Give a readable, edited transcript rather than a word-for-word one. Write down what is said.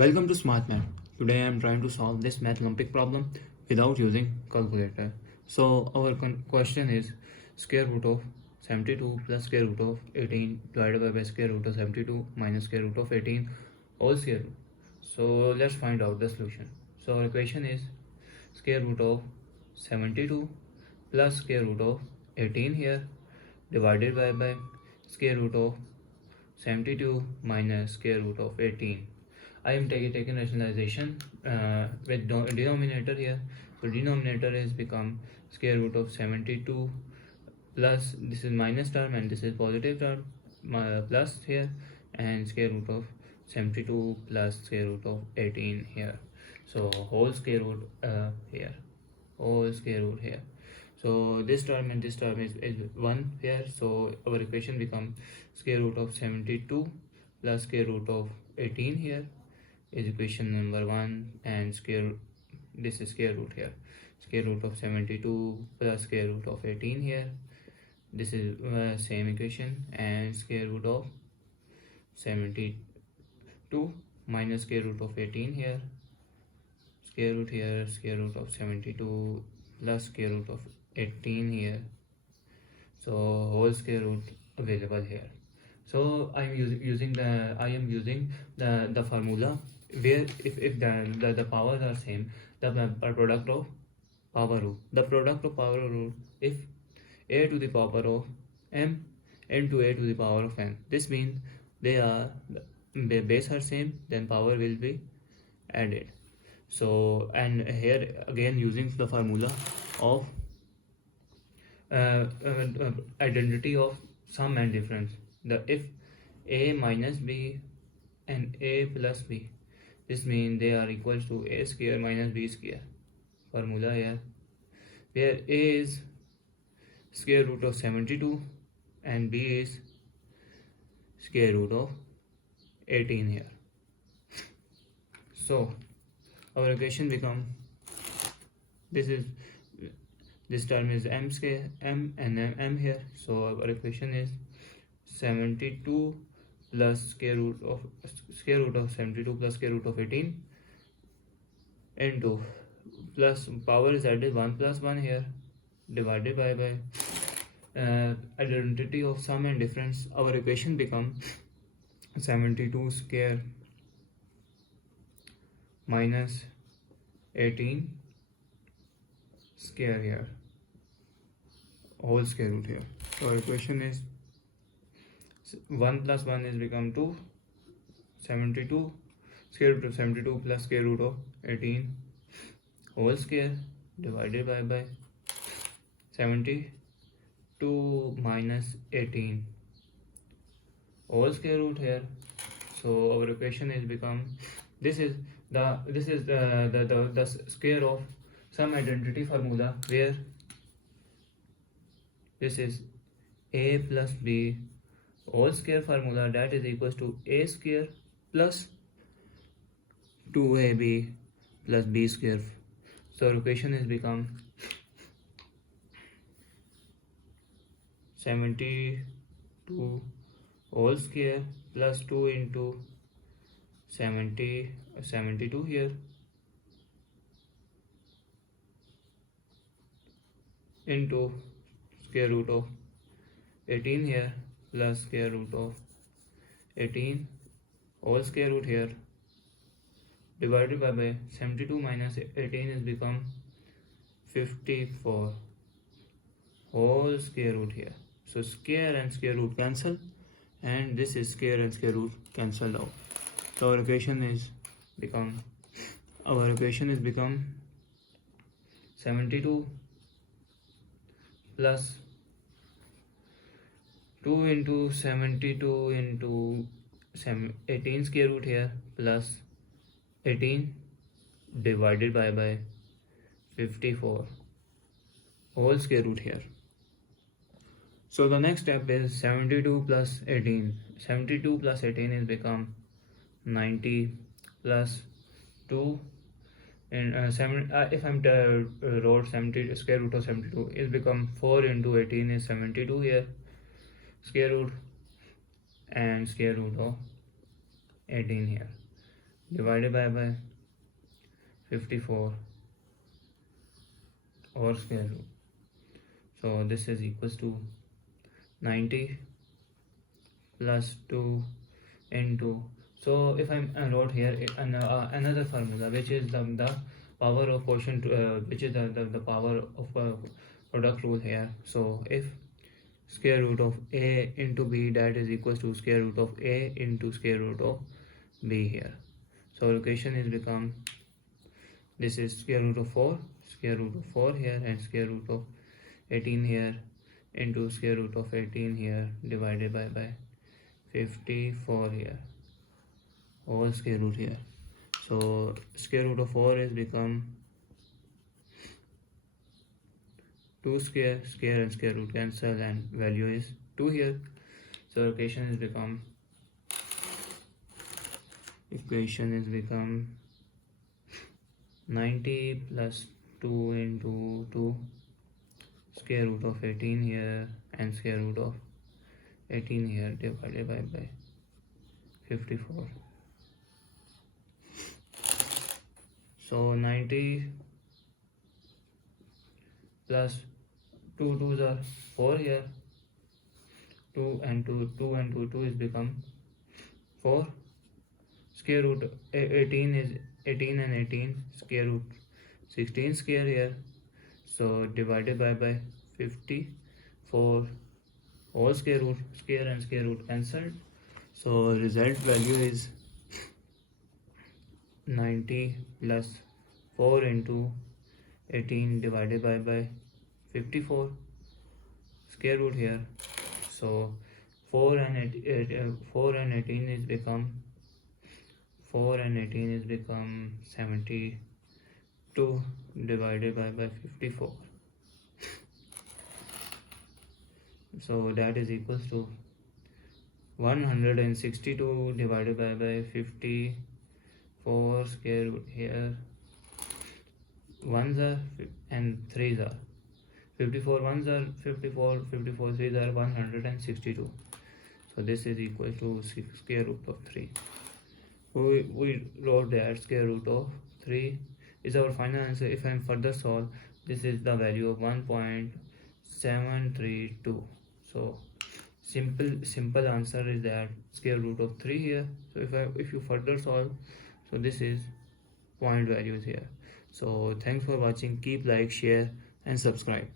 Welcome to Smart Math. Today I am trying to solve this Math Olympic problem without using calculator. So our question is square root of 72 plus square root of 18 divided by square root of 72 minus square root of 18 all square root. So let's find out the solution. So our equation is square root of 72 plus square root of 18 here divided by square root of 72 minus square root of 18. I am taking rationalization with denominator here. So denominator is become square root of 72 plus this is minus term and this is positive term plus here and square root of 72 plus square root of 18 here. So whole square root here, whole square root here. So this term and this term is 1 here. So our equation become square root of 72 plus square root of 18 here is equation number 1 and this is square root here. Square root of 72 plus square root of 18 here. This is same equation and square root of 72 minus square root of 18 here. Square root here, square root of 72 plus square root of 18 here. So whole square root available here. So I am using the formula where if the powers are same, the product of power rule. The product of power rule, if a to the power of m, n to a to the power of n. This means the base are same, then power will be added. So and here again using the formula of identity of sum and difference. The if a minus b and a plus b, this means they are equal to a square minus b square. Formula here where a is square root of 72 and b is square root of 18 here. So our equation become this term is m square, m and m here. So our equation is 72 plus square root of 72 plus square root of 18 into plus power is added 1 plus 1 here divided by identity of sum and difference. Our equation become 72 square minus 18 square here, whole square root here. So our equation is 1 plus 1 is become 2, 72 square root of 72 plus square root of 18 whole square divided by 72 minus 18 whole square root here. So our equation is become this is the square of sum identity formula where this is a plus b whole square formula, that is equals to a square plus 2ab plus b square. So our equation is become 72 whole square plus 2 into 72 here into square root of 18 here plus square root of 18 whole square root here divided by 72 minus 18 is become 54 whole square root here. So square and square root cancel and this is square and square root cancelled out. So our equation is become 72 plus 2 into 72 into 18 square root here plus 18 divided by 54 whole square root here. So the next step is 72 plus 18. 72 plus 18 is become 90 plus 2 and if I'm wrote 70 square root of 72 is become 4 into 18 is 72 here square root and square root of 18 here divided by 54 or square root. So this is equals to 90 plus 2 into, so if I wrote here another formula, which is the power of quotient, which is the power of product rule here. So if square root of a into b, that is equals to square root of a into square root of b here. So equation is become, this is square root of 4 here, and square root of 18 here into square root of 18 here divided by 54 here, all square root here. So square root of 4 is become 2 square and square root cancel, and value is 2 here. So equation is become 90 plus 2 into 2 square root of 18 here and square root of 18 here divided by 54. So 90 plus 2 2s are 4 here, 2 and 2 is become 4. Square root 18 is 18 and 18, square root 16 square here, so divided by 54, all square root, square and square root cancelled. So result value is 90 plus 4 into 18 divided by 54, square root here. So 4 and 18 is become 72 divided by 54. So that is equals to 162 divided by 54 square root here. 1s are and 3s are 54, 1s are 54, 54 3s are 162. So this is equal to square root of 3. We wrote that square root of 3 is our final answer. If I further solve, this is the value of 1.732. So simple answer is that square root of 3 here. So if you further solve, so this is point values here. So thanks for watching. Keep like, share and subscribe.